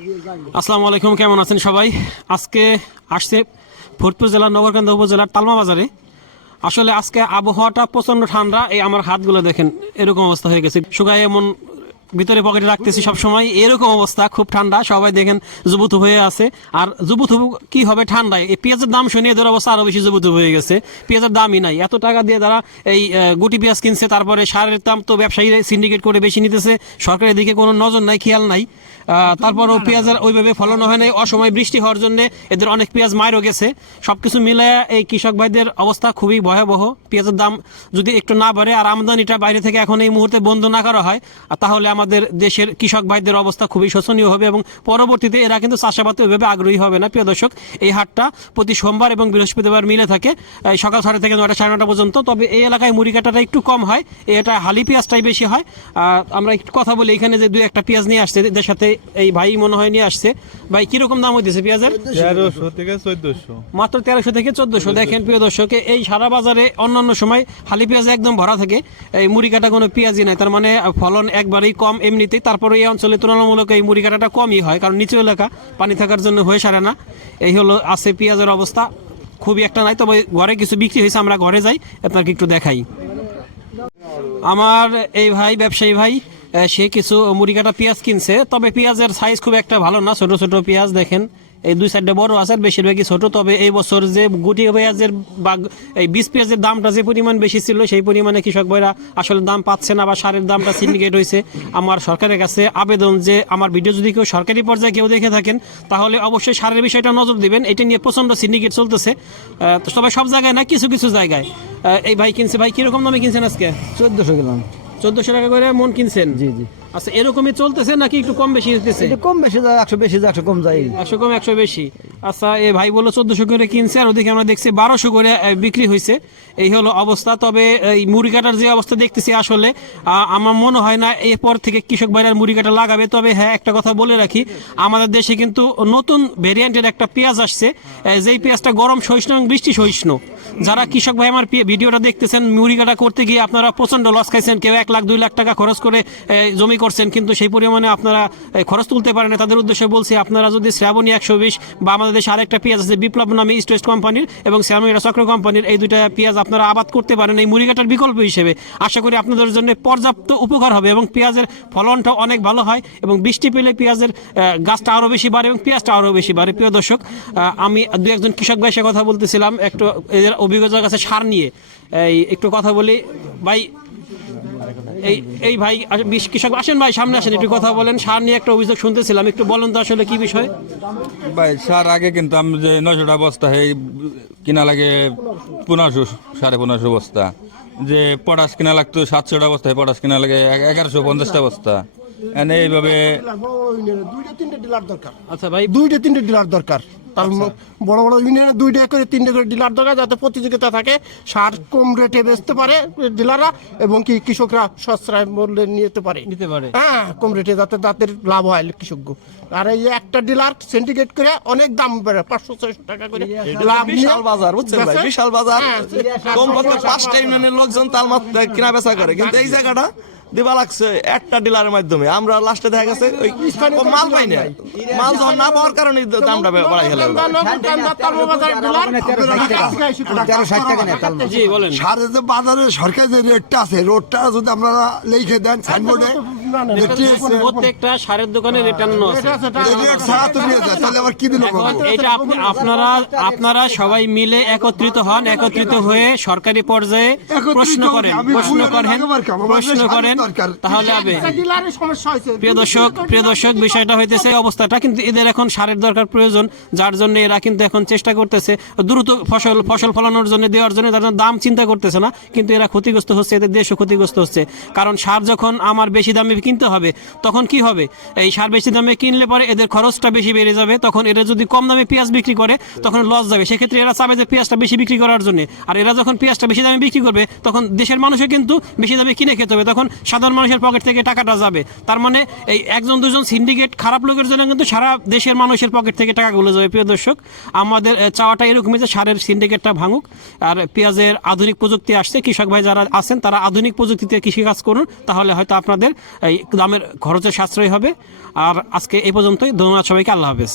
আসসালামু আলাইকুম, কেমন আছেন সবাই? আজকে আসছে ফরিদপুর জেলার নগরকান্দা উপজেলার তালমা বাজারে। আসলে আজকে আবহাওয়াটা প্রচণ্ড ঠান্ডা, এই আমার হাতগুলো দেখেন, এরকম অবস্থা হয়ে গেছে। শুকায় এমন ভিতরে পকেটে রাখতেছি সব সময় এরকম অবস্থা, খুব ঠান্ডা, সবাই দেখেন জুবুথু হয়ে আছে। আর জুবুথু কি হবে ঠান্ডায়? এই পেঁয়াজের দাম শুনে এদের অবস্থা আরও বেশি জুবুথু হয়ে গেছে। পেঁয়াজের দামই নাই। এত টাকা দিয়ে তারা এই গুটি পেঁয়াজ কিনছে, তারপরে সারের দাম তো ব্যবসায়ীরা সিন্ডিকেট করে বেশি নিতেছে। সরকারের দিকে কোনো নজর নাই, খেয়াল নাই। তারপরও পেঁয়াজের ওইভাবে ফলন হয় নাই। অসময় বৃষ্টি হওয়ার জন্য এদের অনেক পেঁয়াজ মারও গেছে। সবকিছু মিলে এই কৃষক ভাইদের অবস্থা খুবই ভয়াবহ। পেঁয়াজের দাম যদি একটু না বাড়ে আর আমদানিটা বাইরে থেকে এখন এই মুহূর্তে বন্ধ না করা হয়, তাহলে আমাদের দেশের কৃষক ভাইদের অবস্থা খুবই শোচনীয় হবে এবং পরবর্তীতে এরা কিন্তু চাষাবাদে ওইভাবে আগ্রহী হবে না। প্রিয় দর্শক, এই হাটটা প্রতি সোমবার এবং বৃহস্পতিবার মিলে থাকে সকাল ছটা থেকে নয়টা, সাড়ে নটা পর্যন্ত। তবে এই এলাকায় মুড়ি কাটাটা একটু কম হয়, এটা হালি পেঁয়াজটাই বেশি হয়। আমরা একটু কথা বলি এখানে যে দু একটা পেঁয়াজ নিয়ে আসছে, এদের সাথে এই ভাই মনে হয় নিয়ে আসছে। ভাই কীরকম দাম হইতেছে পেঁয়াজের? তেরোশো থেকে চোদ্দশো। মাত্র তেরোশো থেকে চোদ্দশো। দেখেন প্রিয় দর্শকে এই সারা বাজারে অন্যান্য সময় হালি পেঁয়াজ একদম ভরা থাকে। এই মুড়ি কাটা কোনো পেঁয়াজই নাই। তার মানে ফলন একবারেই কম এমনিতেই। তারপরে এই অঞ্চলে তুলনামূলক এই মুড়ি কাটাটা কমই হয় কারণ নিচু এলাকা পানি থাকার জন্য হয়ে সারে না। এই হলো আছে পেঁয়াজের অবস্থা। খুবই একটা নাই তবে ঘরে কিছু বিক্রি হয়েছে আমরা ঘরে যাই আপনাকে একটু দেখাই। আমার এই ভাই ব্যবসায়ী ভাই সে কিছু মুড়ি কাটা পেঁয়াজ কিনছে। তবে পেঁয়াজের সাইজ খুব একটা ভালো না। ছোট ছোট পেঁয়াজ দেখেন এই দুই সাইডে বড় আছে বেশিরভাগই ছোট। তবে এই বছর যে গুটি পেঁয়াজের বা এই বীজ পেঁয়াজের দামটা যে পরিমাণ বেশি ছিল সেই পরিমাণে কৃষক ভাইরা আসলে দাম পাচ্ছে না বা সারের দামটা সিন্ডিকেট হয়েছে আমার সরকারের কাছে আবেদন যে আমার ভিডিও যদি কেউ সরকারি পর্যায়ে কেউ দেখে থাকেন তাহলে অবশ্যই সারের বিষয়টা নজর দিবেন। এটা নিয়ে প্রচণ্ড সিন্ডিকেট চলতেছে। আহ, তো সবাই সব জায়গায় না কিছু কিছু জায়গায়। এই ভাই কিনছে ভাই কীরকম দামে কিনছেন আজকে? চোদ্দশো গেলাম। চোদ্দশো টাকা করে মন কিনছেন? জি জি। আচ্ছা এরকমই চলতেছে নাকি একটু কম বেশি হতেছে একটু কম বেশি যায় একশো বেশি যায় একশো কম যায়। একশো কম একশো বেশি। আচ্ছা এ ভাই বলল চোদ্দশো করে কিনছে, আর ওদিকে আমরা দেখছি বারোশো করে বিক্রি হয়েছে এই হলো অবস্থা, তবে এই মুড়ি কাটার যে অবস্থা দেখতেছি আসলে আমার মনে হয় না এরপর থেকে কৃষক ভাইরা মুড়ি কাটা লাগাবে, তবে হ্যাঁ একটা কথা বলে রাখি, আমাদের দেশে কিন্তু নতুন ভেরিয়েন্টের একটা পেঁয়াজ আসছে যেই পেঁয়াজটা গরম সহিষ্ণু এবং বৃষ্টি সহিষ্ণু। যারা কৃষক ভাই আমার ভিডিওটা দেখতেছেন, মুড়ি কাটা করতে গিয়ে আপনারা প্রচণ্ড লস খাইছেন, কেউ এক লাখ, দুই লাখ টাকা খরচ করে জমি করছেন, কিন্তু সেই পরিমাণে আপনারা খরচ তুলতে পারেন তাদের উদ্দেশ্যে বলছি, আপনারা যদি শ্রাবণী একশো বিশ বা আমাদের দেশে আরেকটা পেঁয়াজ আছে বিপ্লব নামে ইস্ট ওয়েস্ট কোম্পানির এবং শ্যামিরা চক্র কোম্পানির এই দুইটা পেঁয়াজ আপনারা আবাদ করতে পারেন এই মুড়ি কাটার বিকল্প হিসেবে। আশা করি আপনাদের জন্য পর্যাপ্ত উপকার হবে এবং পেঁয়াজের ফলনটা অনেক ভালো হয় এবং বৃষ্টি পেলে পেঁয়াজের গাছটা আরও বেশি বাড়ে এবং পেঁয়াজটা আরও বেশি বাড়ে। প্রিয় দর্শক আমি দু একজন কৃষক ভাই কথা বলতেছিলাম। একটু এদের অভিজ্ঞতার কাছে সার নিয়ে। এই, একটু কথা বলি। ভাই এই এই ভাই আস- বিশ কৃষক আসেন ভাই সামনে আসেন একটু কথা বলেন। সার নিয়ে একটা অভিযোগ শুনতেছিলাম একটু বলেন তো আসলে কি বিষয়? ভাই সার আগে কিন্তু আমি যে নশোটা বস্তা এই কিনা লাগে পনেরোশো সাড়ে পনেরোশো বস্তা। যে পটাশ কিনা লাগতো সাতশোটা বস্তায় পটাশ কিনা লাগে এগারোশো পঞ্চাশটা বস্তা। এনে এইভাবে দুইটা তিনটে ডিলার দরকার। আচ্ছা ভাই দুইটা তিনটে ডিলার দরকার। তার বড় বড় ইউনিয়নে দুইটা করে তিনটে করে ডিলার দরকার যাতে প্রতিযোগিতা থাকে। সার কম রেটে বেচতে পারে ডিলাররা এবং কি কৃষকরা সস্তায় মূল্যে নিতে পারে। নিতে পারে। হ্যাঁ কম রেটে যাতে তাদের লাভ হয় কৃষক আর এই একটা ডিলার সিন্ডিকেট করে অনেক দাম বেড়ে পাঁচশো ছয়শো টাকা করে লাভ বিশাল বাজার বুঝছেন ভাই? বিশাল বাজার। হ্যাঁ, কমপক্ষে পাঁচটা ইউনিয়নের লোকজন তার মাত্র কিনা বেচা করে। কিন্তু এই জায়গাটা দিবা লাগছে একটা ডিলারের মাধ্যমে। আমরা লাস্টে দেখা গেছে ওই মাল পাই না মাল যখন না পাওয়ার কারণে দামটা বাড়াই গেল সারের যে বাজারে সরকারি যে রেটটা আছে রোডটা যদি আপনারা লিখে দেন সাইনবোর্ডে প্রত্যেকটা সারের দোকানে রিটার্ন এটা আপনারা আপনারা সবাই মিলে একত্রিত হন একত্রিত হয়ে সরকারি পর্যায়ে প্রশ্ন করেন প্রশ্ন করেন প্রশ্ন করেন তাহলে হবে প্রিয় দর্শক প্রিয় দর্শক বিষয়টা হইতেছে অবস্থাটা কিন্তু এদের এখন সারের দরকার প্রয়োজন যার জন্য এরা কিন্তু এখন চেষ্টা করতেছে দ্রুত ফসল ফসল ফলানোর জন্য দেওয়ার জন্য তারা দাম চিন্তা করতেছে না কিন্তু এরা ক্ষতিগ্রস্ত হচ্ছে এদের দেশও ক্ষতিগ্রস্ত হচ্ছে। কারণ সার যখন আমার বেশি দামে কিনতে হবে, তখন কি হবে? এই সার বেশি দামে কিনলে পরে এদের খরচটা বেশি বেড়ে যাবে, তখন এরা যদি কম দামে পেঁয়াজ বিক্রি করে, তখন লস যাবে। সেক্ষেত্রে এরা চাবে যে পেঁয়াজটা বেশি বিক্রি করার জন্য। আর এরা যখন পেঁয়াজটা বেশি দামে বিক্রি করবে, তখন দেশের মানুষের কিন্তু বেশি দামে কিনে খেতে হবে, তখন সাধারণ মানুষের পকেট থেকে টাকাটা যাবে। তার মানে এই একজন, দুজন সিন্ডিকেট খারাপ লোকের জন্য কিন্তু সারা দেশের মানুষের পকেট থেকে টাকা টাকাগুলো যাবে, প্রিয় দর্শক। আমাদের চাওয়াটা এরকমই যে সারের সিন্ডিকেটটা ভাঙুক, আর পেঁয়াজের আধুনিক প্রযুক্তি আসছে। কৃষক ভাই যারা আছেন, তারা আধুনিক প্রযুক্তিতে কৃষিকাজ করুন, তাহলে হয়তো আপনাদের দামের খরচের সাশ্রয় হবে। আর আজকে এই পর্যন্তই। ধন্যবাদ সবাইকে। আল্লাহ হাফেজ।